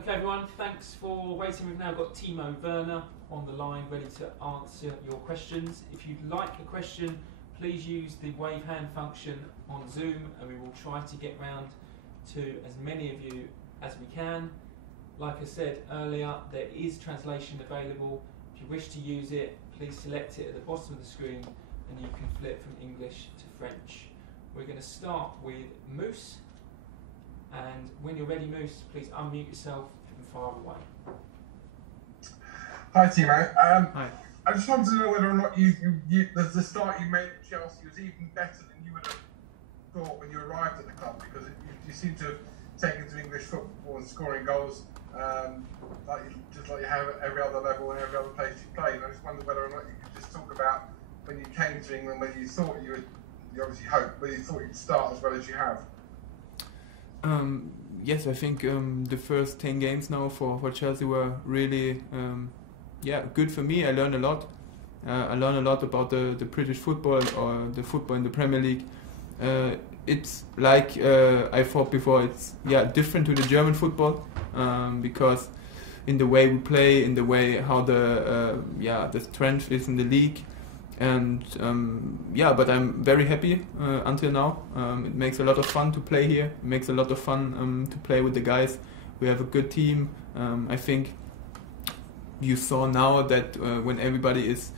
Okay everyone, thanks for waiting. We've now got Timo Werner on the line ready to answer your questions. If you'd like a question, please use the wave hand function on Zoom and we will try to get round to as many of you as we can. Like I said earlier, there is translation available. If you wish to use it, please select it at the bottom of the screen and you can flip from English to French. We're going to start with Moose. And when you're ready, Moose, please unmute yourself and fire away. Hi, Timo. Hi. I just wanted to know whether or not the start you made at Chelsea was even better than you would have thought when you arrived at the club, because you seem to have taken to English football and scoring goals just like you have at every other level and every other place you play. And I just wondered whether or not you could just talk about when you came to England, whether you thought you obviously hoped, whether you thought you'd start as well as you have. Yes, I think the first 10 games now for Chelsea were really good for me. I learned a lot. I learned a lot about the British football or the football in the Premier League. It's like I thought before, it's different to the German football because in the way we play, in the way how the strength is in the league. And but I'm very happy until now. It makes a lot of fun to play here. It makes a lot of fun to play with the guys. We have a good team. I think you saw now that when everybody is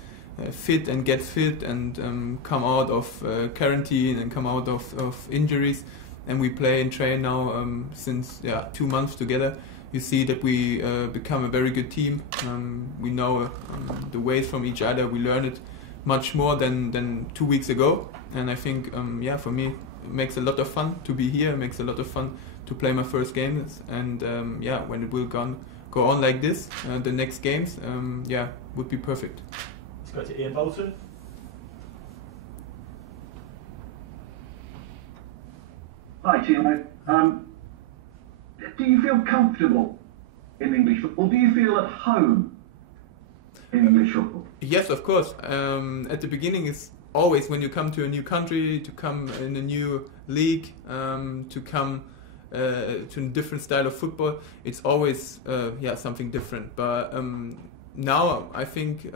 fit and gets fit and come out of quarantine and come out of injuries, and we play and train now since 2 months together, you see that we become a very good team. We know the ways from each other. We learn it much more than 2 weeks ago, and I think for me it makes a lot of fun to be here. It makes a lot of fun to play my first games, and when it will go on like this, the next games would be perfect. Let's go to Ian Bolton. Hi Timo. Do you feel comfortable in English football? Do you feel at home in English football? Yes, of course. At the beginning, it's always when you come to a new country, to come in a new league, to come to a different style of football. It's always something different. But now I think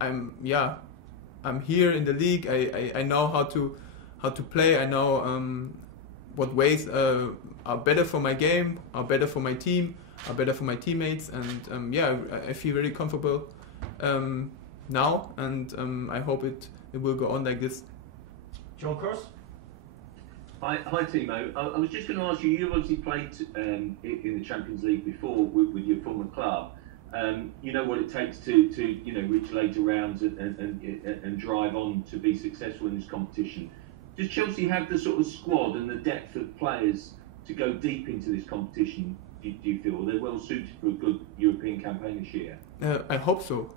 I'm here in the league. I know how to play. I know what ways are better for my game, are better for my team, are better for my teammates, and I feel very comfortable now, and I hope it will go on like this. John Cross. Hi Timo. I was just going to ask you. You've obviously played in the Champions League before with your former club. You know what it takes to reach later rounds and drive on to be successful in this competition. Does Chelsea have the sort of squad and the depth of players to go deep into this competition? Do you feel they're well suited for a good European campaign this year? I hope so.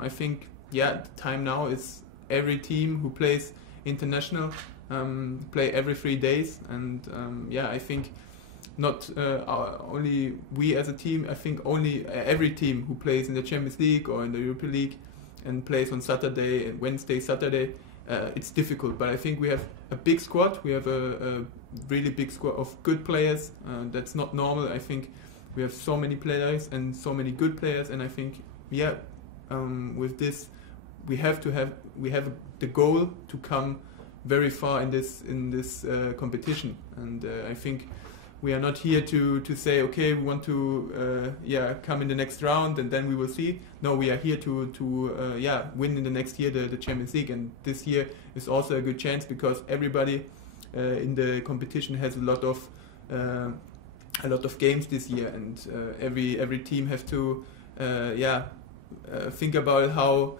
I think the time now is every team who plays international play every 3 days, and I think not only we as a team. I think only every team who plays in the Champions League or in the European League and plays on Saturday and Wednesday, Saturday. It's difficult, but I think we have a big squad. We have a really big squad of good players. That's not normal. I think we have so many players and so many good players, and I think with this we have the goal to come very far in this competition. And I think we are not here to say, okay, we want to come in the next round and then we will see. No, we are here to win in the next year the Champions League, and this year is also a good chance because everybody in the competition has a lot of games this year, and every team have to think about how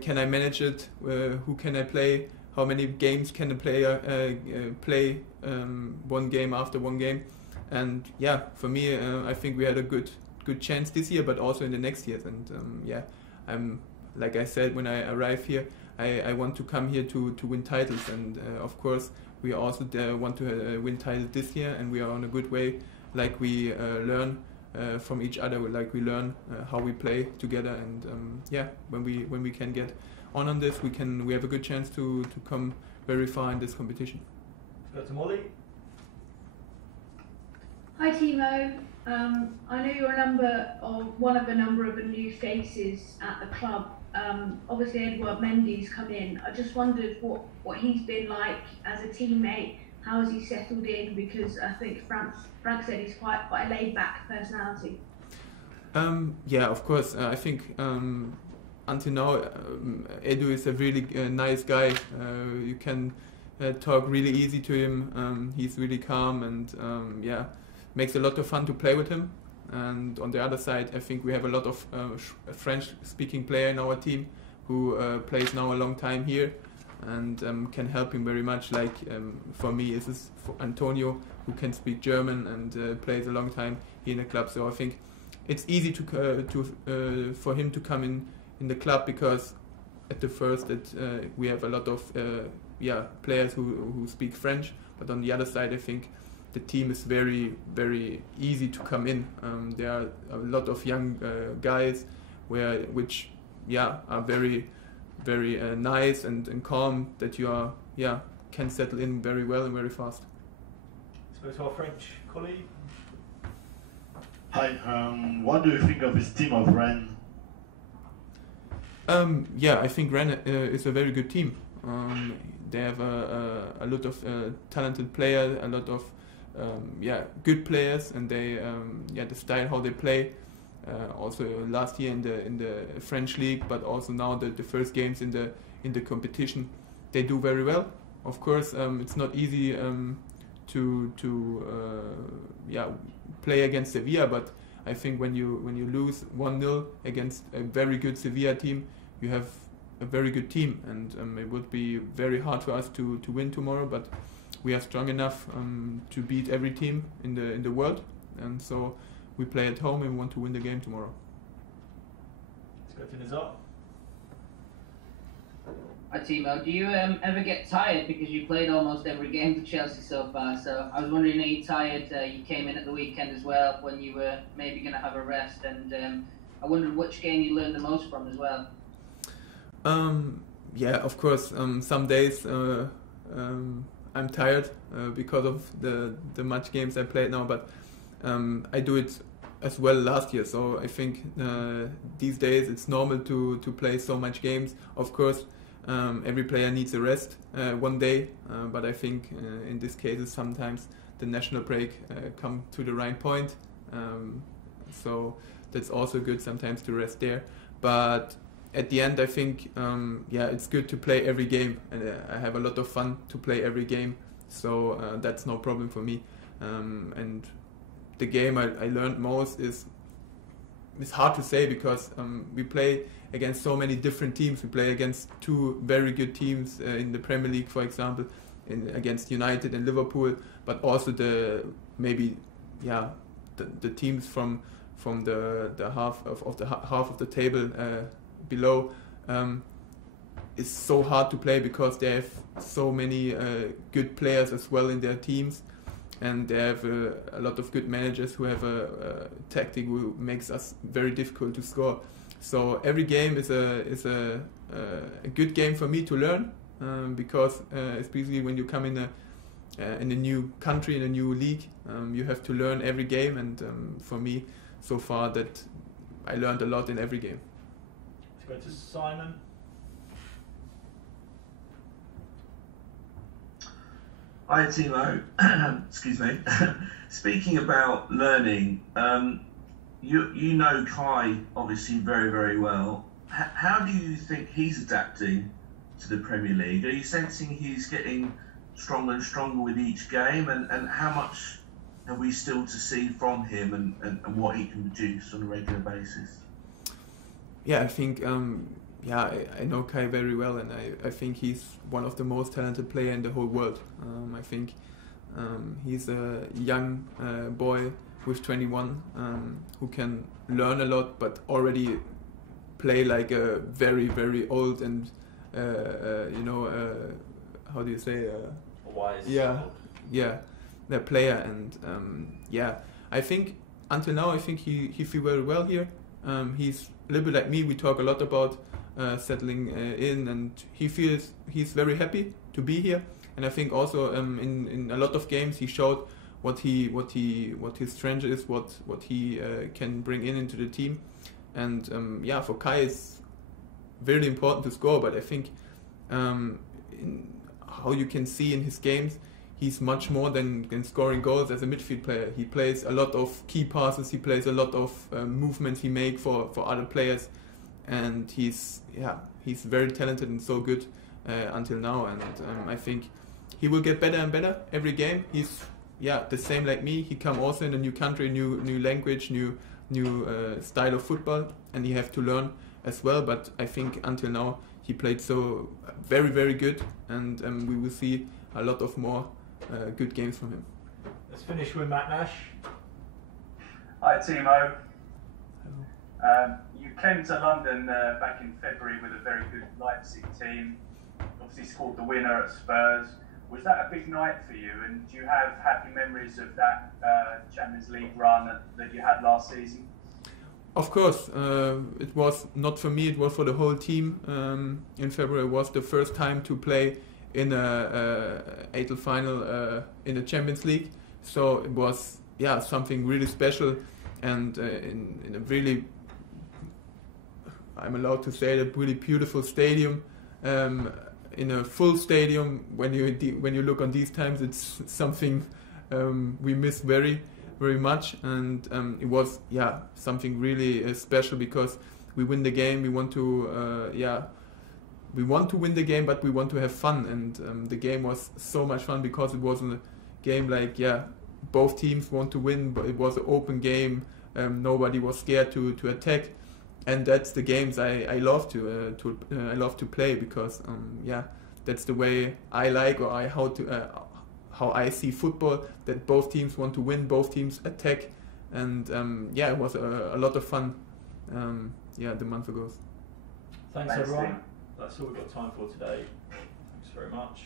can I manage it, who can I play, how many games can a player play one game after one game. And for me, I think we had a good chance this year, but also in the next years. And I'm, like I said when I arrived here, I want to come here to win titles, and of course we also want to win titles this year, and we are on a good way. Like we learn from each other, like we learn how we play together, and when we can get on this, we have a good chance to come very far in this competition. Go to Molly. Hi Timo. I know you're one of a number of new faces at the club. Obviously, Mendy's come in. I just wondered what he's been like as a teammate. How has he settled in? Because I think Frank said he's quite a laid-back personality. Yeah, of course. I think until now, Edou is a really nice guy. You can talk really easy to him. He's really calm and yeah, makes a lot of fun to play with him. And on the other side, I think we have a lot of French-speaking player in our team who plays now a long time here and can help him very much. Like for me, this is for Antonio, who can speak German and plays a long time here in the club. So I think it's easy for him to come in the club, because at the first we have a lot of players who speak French, but on the other side I think the team is very, very easy to come in. There are a lot of young guys which are very, very nice and calm, that you can settle in very well and very fast. Let's go to our French colleague. Hi, what do you think of this team of Rennes? I think Rennes is a very good team. They have a lot of talented players, a lot of good players, and they the style how they play. Also last year in the French league, but also now the first games in the competition, they do very well. Of course, it's not easy to play against Sevilla, but I think when you lose 1-0 against a very good Sevilla team, you have a very good team, and it would be very hard for us to win tomorrow, but we are strong enough to beat every team in the world, and so we play at home and we want to win the game tomorrow. Let's go to Nazar. Hi Timo, do you ever get tired, because you played almost every game for Chelsea so far? So I was wondering, are you tired? You came in at the weekend as well when you were maybe going to have a rest, and I wondered which game you learned the most from as well. Of course. Some days I'm tired because of the much games I played now, but I do it as well last year. So I think these days it's normal to play so much games. Of course, every player needs a rest one day, but I think in this case sometimes the national break come to the right point. So that's also good sometimes to rest there. But at the end, I think it's good to play every game, and I have a lot of fun to play every game. So that's no problem for me. And the game I learned most is, it's hard to say, because we play against so many different teams. We play against two very good teams in the Premier League, for example, against United and Liverpool, but also the teams from the half of the table below. Is so hard to play, because they have so many good players as well in their teams, and they have a lot of good managers who have a tactic who makes us very difficult to score. So every game is a good game for me to learn, because especially when you come in a new country, in a new league, you have to learn every game, and for me so far that I learned a lot in every game. Let's go to Simon. Hi Timo, excuse me. Speaking about learning, you know Kai obviously very, very well. How do you think he's adapting to the Premier League? Are you sensing he's getting stronger and stronger with each game, and how much have we still to see from him, and what he can produce on a regular basis? Yeah, I think I know Kai very well, and I think he's one of the most talented players in the whole world. I think he's a young boy with 21 who can learn a lot, but already play like a very, very old and how do you say? Wise. The player, and I think until now I think he feels very well here. He's a little bit like me. We talk a lot about settling in, and he's very happy to be here. And I think also in a lot of games he showed what his strength is, what he can bring into the team. And for Kai it's very important to score, but I think how you can see in his games, he's much more than scoring goals as a midfield player. He plays a lot of key passes, he plays a lot of movements he makes for other players, and he's very talented and so good until now. And I think he will get better and better every game. He's the same like me. He come also in a new country, new language, new style of football, and he have to learn as well. But I think until now he played so very, very good, and we will see a lot of more good games from him. Let's finish with Matt Nash. Hi Timo. You came to London back in February with a very good Leipzig team. Obviously scored the winner at Spurs. Was that a big night for you? And do you have happy memories of that Champions League run that you had last season? Of course, it was not for me, it was for the whole team. In February it was the first time to play in a HaytersTV final in the Champions League. So it was something really special, and in a really, I'm allowed to say, a really beautiful stadium. In a full stadium, when you look on these times, it's something we miss very, very much, and it was something really special, because we win the game. We want to win the game, but we want to have fun, and the game was so much fun because it wasn't a game like both teams want to win, but it was an open game. Nobody was scared to attack. And that's the games I love to play, because that's the way I like, or how I see football. That both teams want to win, both teams attack, and it was a lot of fun. The month ago. Thanks everyone. That's all we've got time for today. Thanks very much.